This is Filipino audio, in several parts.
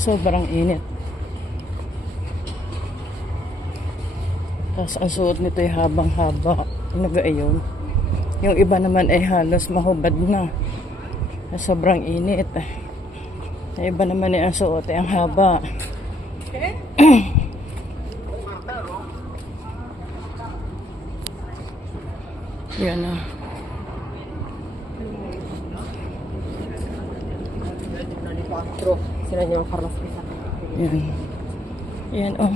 Sobrang init. Tapos ang suot nito ay habang-haba. Nag-ayon. Yung iba naman ay halos mahubad na. Sobrang init. Yung iba naman ay ang suot ay ang haba. Yan na. Sila niyo ang Carlos Pisa. Yan. Yan oh.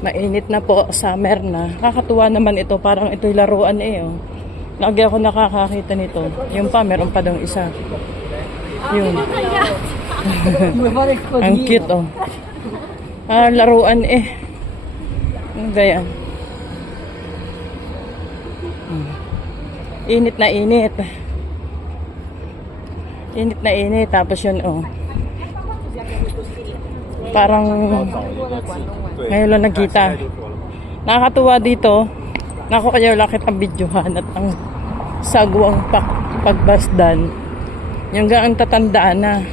Mainit na po, summer na. Kakatuwa naman ito, parang ito'y laruan eh oh. Lagi ako nakakakita nito. Yung pa, meron pa daw isa. Yun. Ang cute oh. Laruan eh. Ganyan. Init na init. Init na init. Tapos yun oh. Parang ngayon lang nagkita. Nakakatuwa dito. Naku, kaya wala kitang videohan at ang sagwang pagbasdan. Yung gaan tatandaan na.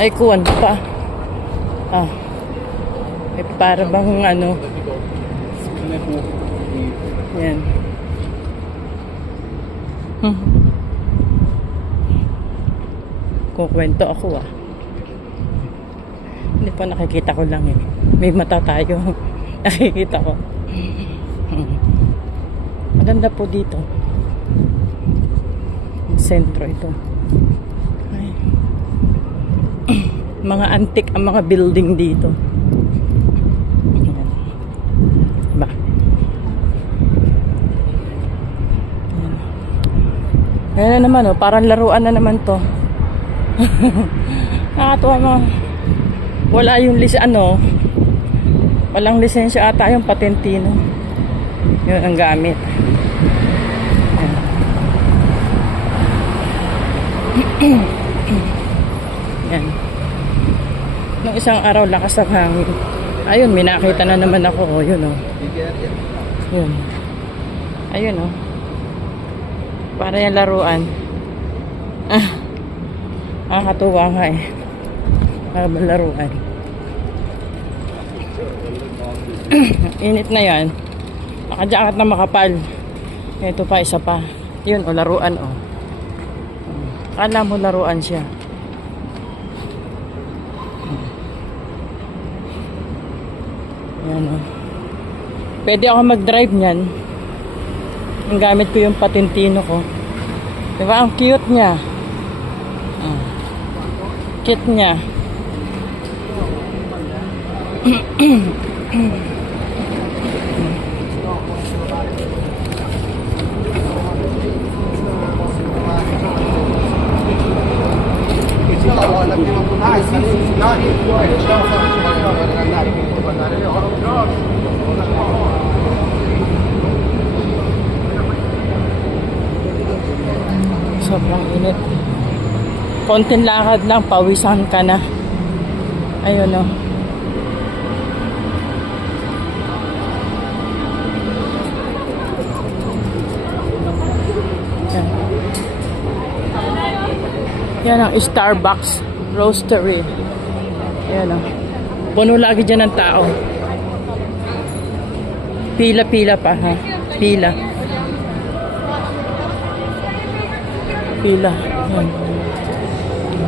Ay kuwan pa. Eh, para bang ano. Yan. Kukwento ako Hindi pa nakikita ko lang eh. May mata tayo. Nakikita ko. Maganda po dito. Sentro ito. Ay. Mga antik ang mga building dito. Ba? Ayan na naman oh. Parang laruan na naman to. Nakatuwa mo. Wala yung walang lisensya ata yung patentino. Yun ang gamit. Yan. Nung isang araw lakas ng hangin. Ayun, may nakita na naman ako. Yun oh. Yun. Ayun oh. Para yung laruan. Nakakatuwa nga eh. Laruan. Init na yan. Nakajakat na makapal. Ito pa, isa pa. Yun o, laruan o. Kala mo laruan siya. Yan o. Pwede ako mag-drive niyan. Ang gamit ko yung patentino ko. Diba? Ang cute niya. Cute niya. Sobrang init. Konting lakad lang, pawisan ka na. Ayun o. Yan ang Starbucks Roastery. Yan o. Puno lagi dyan ng tao. Pila-pila pa ha. Pila. Pila. Yan.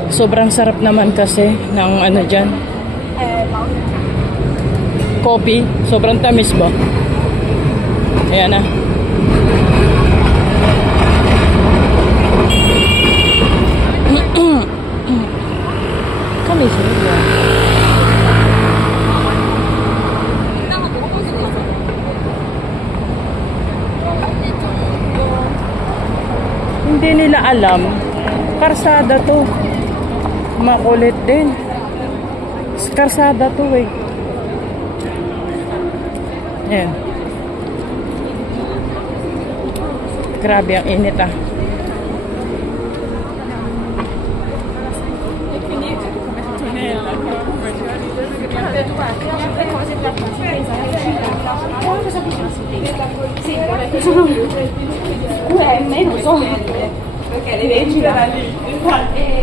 Sobrang sarap naman kasi ng ano dyan. Coffee. Sobrang tamis ba? Ayan na. Tamis niya. Hindi nila alam. Karsada to. Makulit din. Karsada to eh. Ayan. Grabe ang init ah. 会改那边去了。